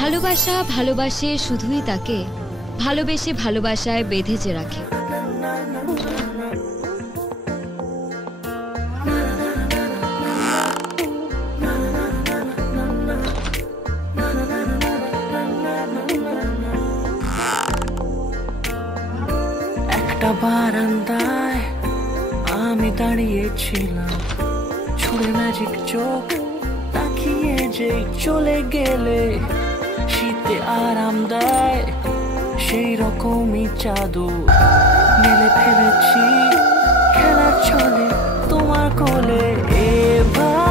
ভালোবাসা ভালোবাসে শুধুই তাকে ভালোবেসে ভালোবাসায় বেঁধেছে রাখে। একটা বারান্দায় আমি দাঁড়িয়েছিলাম, ছুঁড়ে ম্যাজিক চোখ তাকিয়ে যে চলে গেলে শীতে আরাম দেয় সেই রকমই চাদর মেলে ফেলেছি খেলার ছলে তোমার কোলে। এবার